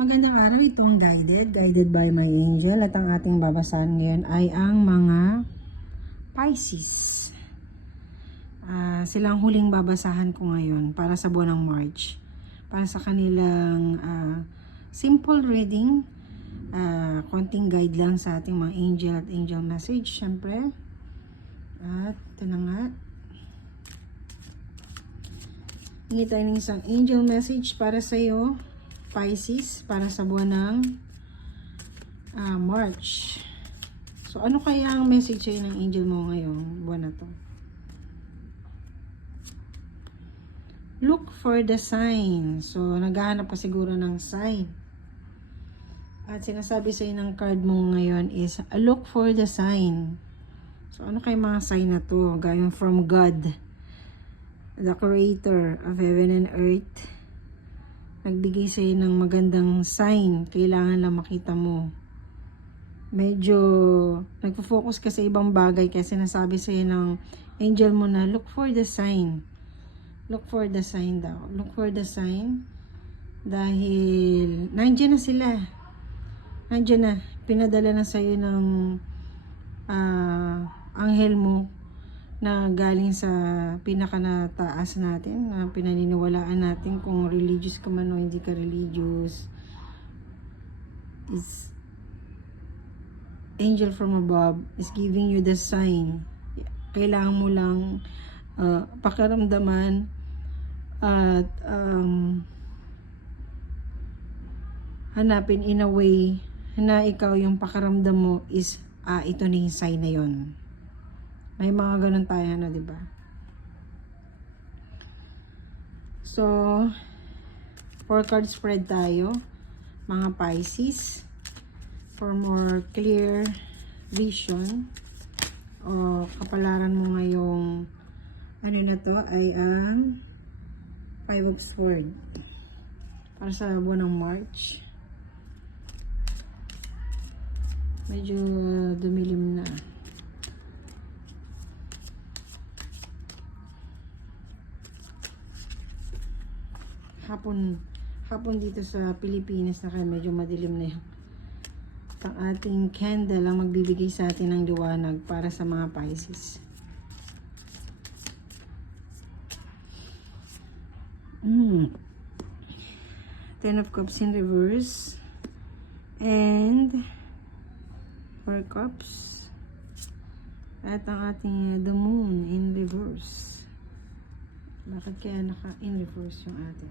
Magandang araw, itong guided by my angel, at ang ating babasahan ngayon ay ang mga Pisces. Silang huling babasahan ko ngayon para sa buwan ng March. Para sa kanilang simple reading, konting guide lang sa ating mga angel at angel message, syempre. At ito na nga. Hingi tayo ng isang angel message para sa iyo, Pisces, para sa buwan ng March. So, ano kaya ang message sa'yo ng angel mo ngayong buwan na to? Look for the sign. So, naghahanap pa siguro ng sign. At sinasabi sa'yo ng card mo ngayon is, look for the sign. So, ano kaya mga sign na to? Galing from God, the creator of heaven and earth. Nagbigay sa'yo ng magandang sign. Kailangan lang makita mo. Medyo nagpo-focus ka sa ibang bagay kasi nasabi sa'yo ng angel mo na look for the sign. Look for the sign daw. Look for the sign. Dahil nandiyan na sila. Nandiyan na. Pinadala na sa'yo ng anghel mo na galing sa pinakanataas natin, na pinaniniwalaan natin, kung religious ka man o hindi ka religious, is angel from above is giving you the sign. Kailangan mo lang pakiramdaman at hanapin in a way na ikaw yung pakiramdam mo is ito na yung sign na yon. May mga ganun tayo, ano, diba? So, 4 card spread tayo, mga Pisces, for more clear vision o kapalaran mo ngayong ano na to ay ang 5 of Swords para sa buwan ng March. Medyo dumilim na. Hapon dito sa Pilipinas na kaya medyo madilim na yan. Ang ating candle ang magbibigay sa atin ng liwanag para sa mga Pisces. Ten of Cups in reverse and 4 Cups at ang ating the Moon in reverse. Bakit kaya naka in reverse yung ating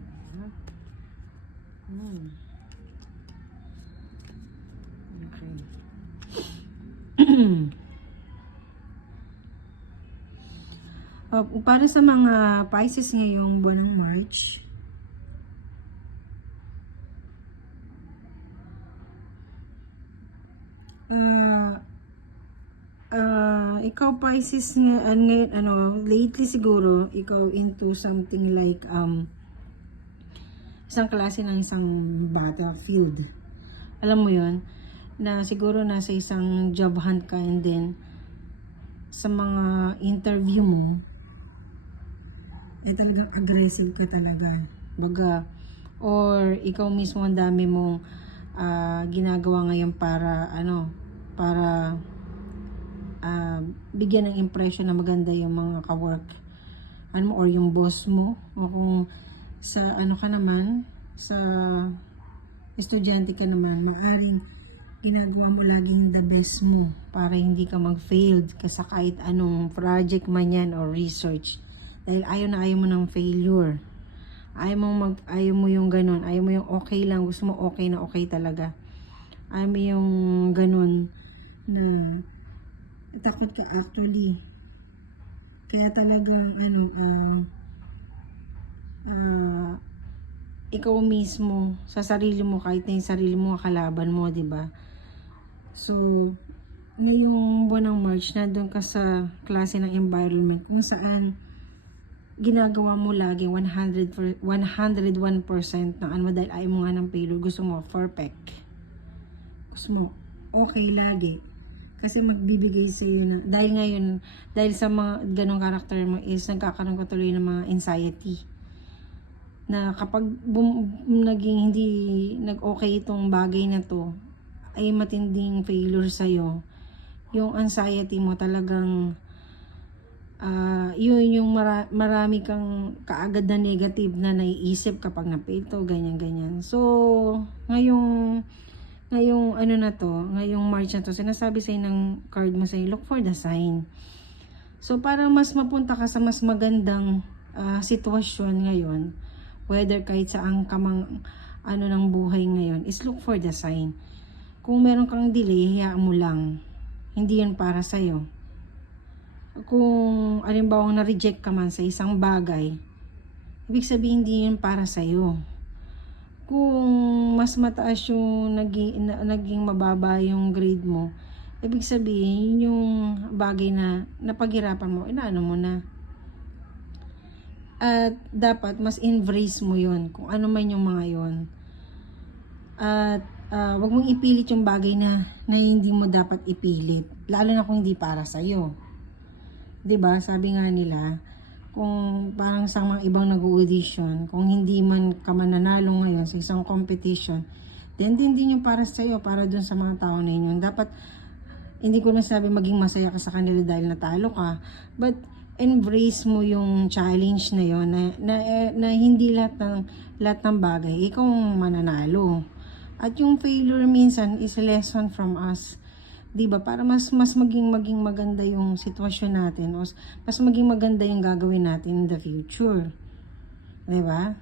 okay. Para sa mga Pisces ngayong buwan ng March, ikaw Pisces ngayon, lately siguro ikaw into something like isang klase ng isang battlefield. Alam mo yon, na siguro nasa isang job hunt ka, and then sa mga interview mo talagang aggressive ka talaga, baga, or ikaw mismo ang dami mong ginagawa ngayon para bigyan ng impression na maganda yung mga ka-work or yung boss mo, o kung sa ka naman, sa estudyante ka naman, maaring ginagawa mo laging the best mo para hindi ka mag-failed sa kahit anong project man yan or research, dahil ayaw mo ng failure. Ayaw mo yung ganun, ayaw mo yung okay lang, gusto mo okay na okay talaga. Ayaw mo yung ganun na takot ka actually. Kaya talagang ikaw mismo sa sarili mo, kahit na yung sarili mo kalaban mo, di ba? So, ngayong buwan ng March, nandun ka sa klase ng environment kung saan ginagawa mo lagi 101% ng ano, dahil ayaw mo nga ng failure, gusto mo perfect, gusto mo okay lagi, kasi magbibigay sa'yo na, dahil sa mga ganong karakter mo is nagkakaroon ka tuloy ng mga anxiety, na kapag naging hindi nag-okay itong bagay na to, ay matinding failure sa'yo. Yung anxiety mo talagang yun yung marami kang kaagad na negative na naiisip kapag na-fail to, ganyan. So, ngayong ano na to, ngayong March na to, sinasabi sa'yo ng card mo sa'yo, look for the sign. So, para mas mapunta ka sa mas magandang sitwasyon ngayon, whether kahit saan ka mang ano ng buhay ngayon, is look for the sign. Kung meron kang delay, hayaan mo lang. Hindi yun para sa'yo. Kung alimbawa na-reject ka man sa isang bagay, ibig sabihin hindi yun para sa'yo. Kung mas mataas yung naging mababa yung grade mo, ibig sabihin yung bagay na napaghirapan mo, inaano mo na. At dapat mas embrace mo yon kung ano man yung mga yon. At wag mong ipilit yung bagay na hindi mo dapat ipilit, lalo na kung hindi para sa'yo. 'Di ba? Sabi nga nila, kung parang sa mga ibang nag-audition, kung hindi man ka mananalo ngayon sa isang competition, then din yung para sa'yo, para dun sa mga tao na yun. Dapat, hindi ko na sabi maging masaya ka sa kanila dahil natalo ka, but embrace mo yung challenge na yun, na hindi lahat ng bagay ikaw mananalo. At yung failure minsan is a lesson from us. 'Di ba? Para mas maging maganda yung sitwasyon natin, o mas maging maganda yung gagawin natin in the future. 'Di ba?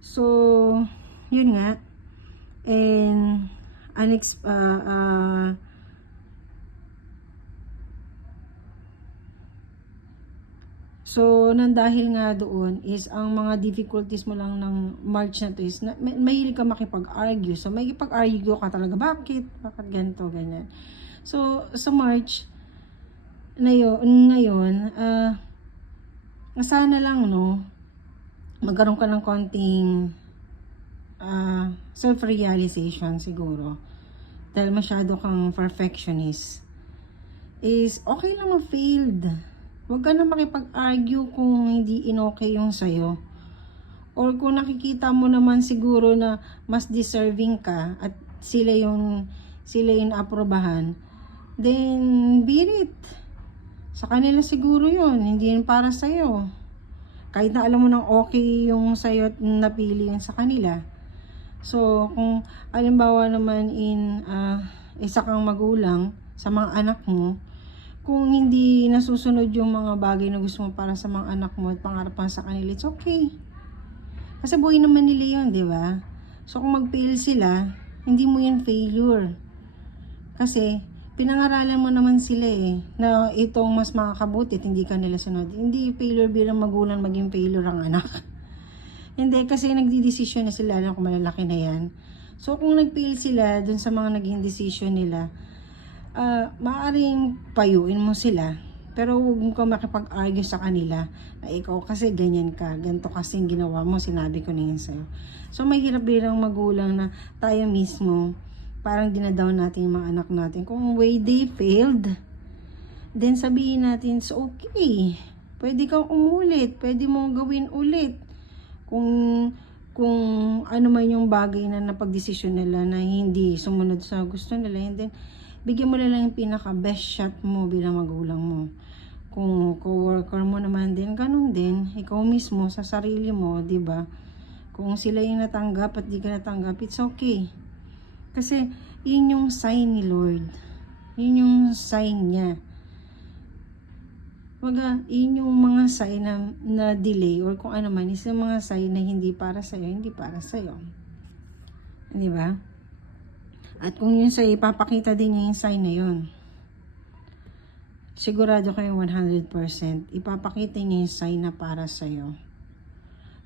So, yun nga. And so, nang dahil nga doon is ang mga difficulties mo lang ng March na to is mahilig ka makipag-argue. So, may ipag-argue ka talaga. Bakit? Bakit ganito, ganyan. So, sa March na ngayon, sana lang, no, magkaroon ka ng konting self-realization siguro. Dahil masyado kang perfectionist. Is okay lang ma-failed. Huwag ka na makipag-argue kung hindi in-okay yung sayo. Or kung nakikita mo naman siguro na mas deserving ka at sila yung aprobahan, then beat it. Sa kanila siguro yun, hindi yun para sa'yo. Kahit na alam mo nang okay yung sa'yo at napili yun sa kanila. So, kung alimbawa naman isa kang magulang sa mga anak mo, kung hindi nasusunod yung mga bagay na gusto mo para sa mga anak mo at pangarapan sa kanila, it's okay. Kasi buhay naman nila yun, di ba? So, kung mag-fail sila, hindi mo yun failure. Kasi, pinangaralan mo naman sila na itong mas makakabuti at hindi ka nila sunod. Hindi failure bilang magulang maging failure ang anak. Hindi, kasi nagdi-decision na sila, alam ko malalaki na yan. So, kung nag-fail sila dun sa mga naging decision nila, maaaring payuin mo sila, pero huwag mo ka makipag-argue sa kanila na ikaw kasi ganyan ka, ganito kasi ginawa mo, sinabi ko na yun sa'yo. So, may hirap bilang magulang na tayo mismo, parang dinadown natin yung mga anak natin. Kung way they failed, then sabihin natin, so okay, pwede kang umulit, pwede mong gawin ulit. Kung ano man yung bagay na napag-desisyon nila na hindi sumunod sa gusto nila, and then bigyan mo na lang yung pinaka-best shot mo bilang magulang mo. Kung co-worker mo naman din, ganun din. Ikaw mismo, sa sarili mo, di ba? Kung sila yung natanggap at di ka natanggap, it's okay. Kasi, yun yung sign ni Lord. Yun yung sign niya. Yun yung mga sign na delay or kung ano man, is yung mga sign na hindi para sa'yo, hindi para sa'yo. Di ba? At kung yun sa'yo, ipapakita din niya yung sign na yun. Sigurado kayo 100%. Ipapakita niya yung sign na para sa'yo.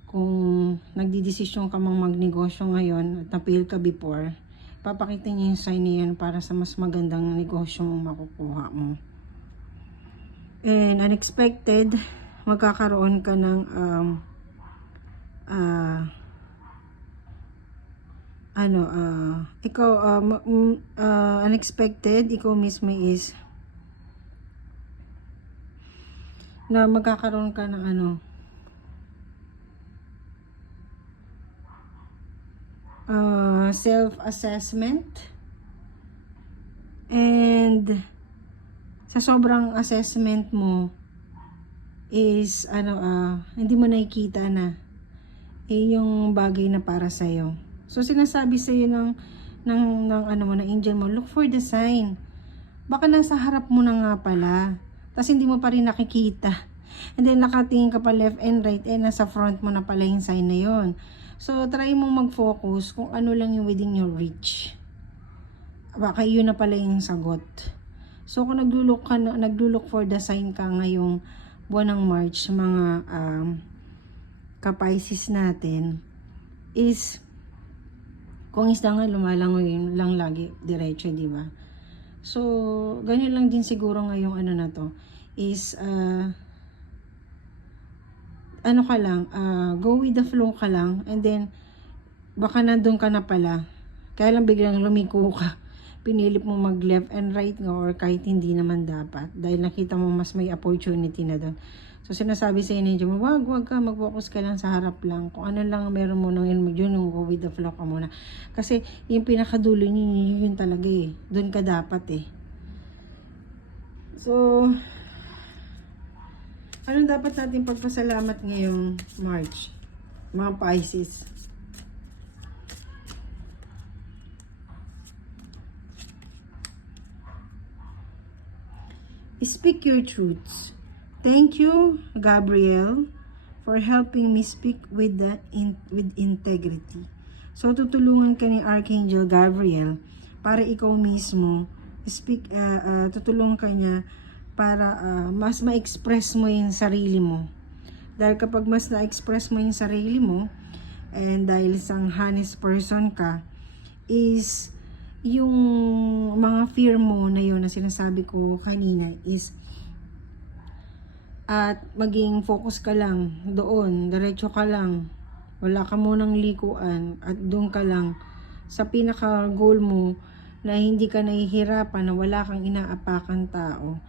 Kung nagdidesisyon ka mang magnegosyo ngayon at na-fail ka before, ipapakita niya yung sign na yun para sa mas magandang negosyo mong makukuha mo. And unexpected, magkakaroon ka ng unexpected, ikaw mismo is na magkakaroon ka ng self-assessment, and sa sobrang assessment mo is hindi mo nakikita na yung bagay na para sa iyo. So sinasabi sa iyo ng angel mo, look for the sign. Baka nasa harap mo na nga pala, tapos hindi mo pa rin nakikita. And then nakatingin ka pa left and right, nasa front mo na pala yung sign na yon. So try mo mag-focus kung ano lang yung within your reach. Baka yun na pala yung sagot. So kung naglulook for the sign ka ngayong buwan ng March, mga ka-Pisces natin, is kung isda nga lumalangoy lang lagi diretso, di ba? So ganyan lang din siguro ngayong na to is go with the flow ka lang, and then baka nandun ka na pala, kaya lang biglang lumiko ka, pinilip mo mag left and right nga, or kahit hindi naman dapat dahil nakita mo mas may opportunity na doon. So sinasabi sa inyo, wag ka, mag-focus ka lang sa harap lang, kung ano lang meron mo nang yun, yung go with the flow ka muna, kasi yung pinakadulo yun talaga doon ka dapat So anong dapat natin pagpasalamat ngayong March, mga Pisces? Speak your truths. Thank you, Gabriel, for helping me speak with integrity. So tutulungan ka ni Archangel Gabriel para ikaw mismo tutulungan ka niya para mas ma-express mo yung sarili mo. Dahil kapag mas na-express mo yung sarili mo, and dahil isang honest person ka, is yung mga fear mo na yun na sinasabi ko kanina is at maging focus ka lang doon, diretso ka lang, wala ka munang likuan, at doon ka lang sa pinaka goal mo, na hindi ka nahihirapan, na wala kang inaapakan tao,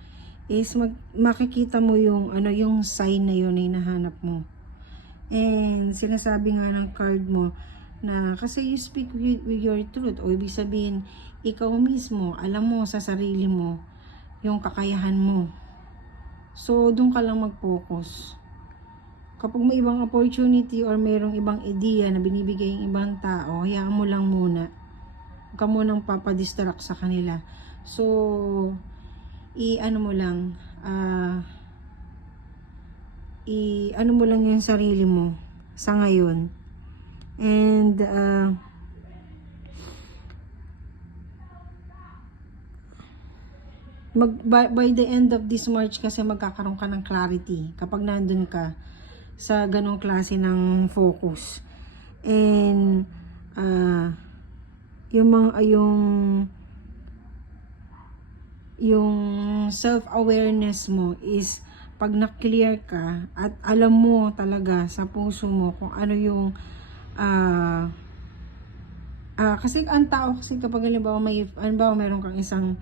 is makikita mo yung yung sign na yun na hinahanap mo. And sinasabi nga ng card mo na kasi you speak with your truth, o ibig sabihin ikaw mismo alam mo sa sarili mo yung kakayahan mo. So doon ka lang mag-focus. Kapag may ibang opportunity or mayroong ibang idea na binibigay yung ibang tao, hayaan mo lang muna. Huwag ka munang papadistract sa kanila. So mo lang mo lang yung sarili mo sa ngayon. And by the end of this March kasi magkakaroon ka ng clarity kapag nandun ka sa ganong klase ng focus. And yung self-awareness mo is pag na-clear ka at alam mo talaga sa puso mo kung ano yung kasi ang tao kasi kapag halimbawa meron kang isang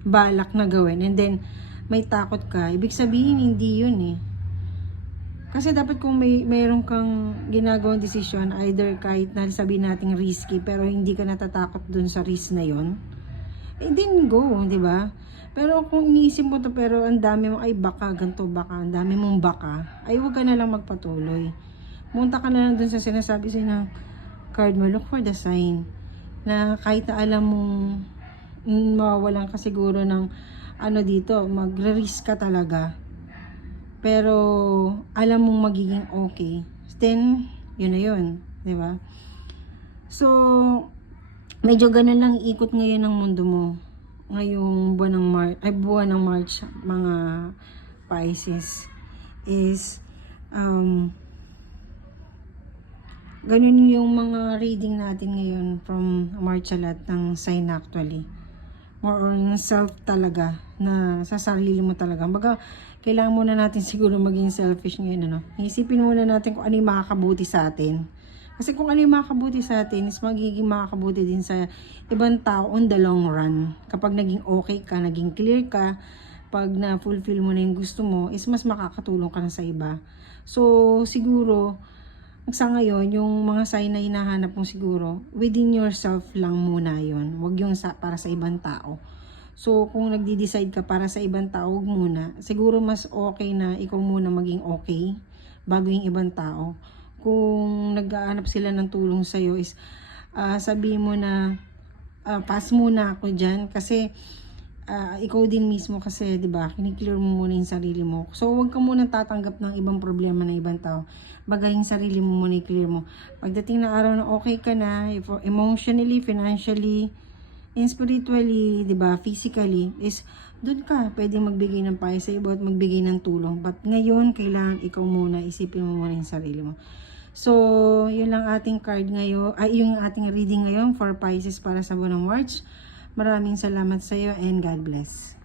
balak na gawin, and then may takot ka, ibig sabihin hindi yun kasi dapat kung mayroon kang ginagawang desisyon, either kahit na sabihin nating risky pero hindi ka natatakot dun sa risk na yun, then go, di ba? Pero kung iniisip mo to pero ang dami mong baka ganto, baka ang dami mong baka, huwag ka na lang magpatuloy. Munta ka na lang dun sa sinasabi sa ng card mo, look for the sign na kahit na alam mong mawawalan ka siguro ng dito, magre-risk ka talaga, pero alam mong magiging okay, then yun na yun, di ba? So medyo ganun lang ikot ngayon ng mundo mo ngayong buwan ng March, mga Pisces, is ganun yung mga reading natin ngayon from March, lahat ng sign actually. More on self talaga, na sa sarili mo talaga. Baga, kailangan muna natin siguro maging selfish ngayon, Isipin muna natin kung ano yung makakabuti sa atin. Kasi kung ano yung makakabuti sa atin, is magiging makakabuti din sa ibang tao on the long run. Kapag naging okay ka, naging clear ka, pag na-fulfill mo na yung gusto mo, is mas makakatulong ka na sa iba. So, siguro, sa ngayon, yung mga sign na hinahanap mo siguro, within yourself lang muna yon. Huwag yung para sa ibang tao. So, kung nagdi-decide ka para sa ibang tao, huwag muna. Siguro mas okay na ikaw muna maging okay bago yung ibang tao. Kung nag-aanap sila ng tulong sa'yo is, sabihin mo na, pass muna ako dyan kasi ikaw din mismo kasi, 'di ba, kiniklear mo muna yung sarili mo. So, huwag ka muna tatanggap ng ibang problema ng ibang tao. Bagay yung sarili mo muna i-clear mo. Pagdating ng araw na okay ka na, emotionally, financially, and spiritually, 'di ba, physically, is doon ka pwede magbigay ng payo sa iba at magbigay ng tulong. But ngayon, kailangan ikaw muna, isipin mo muna yung sarili mo. So, yun lang ating card ngayon, yung ating reading ngayon for Pisces para sa buwan ng March. Maraming salamat sa iyo and God bless.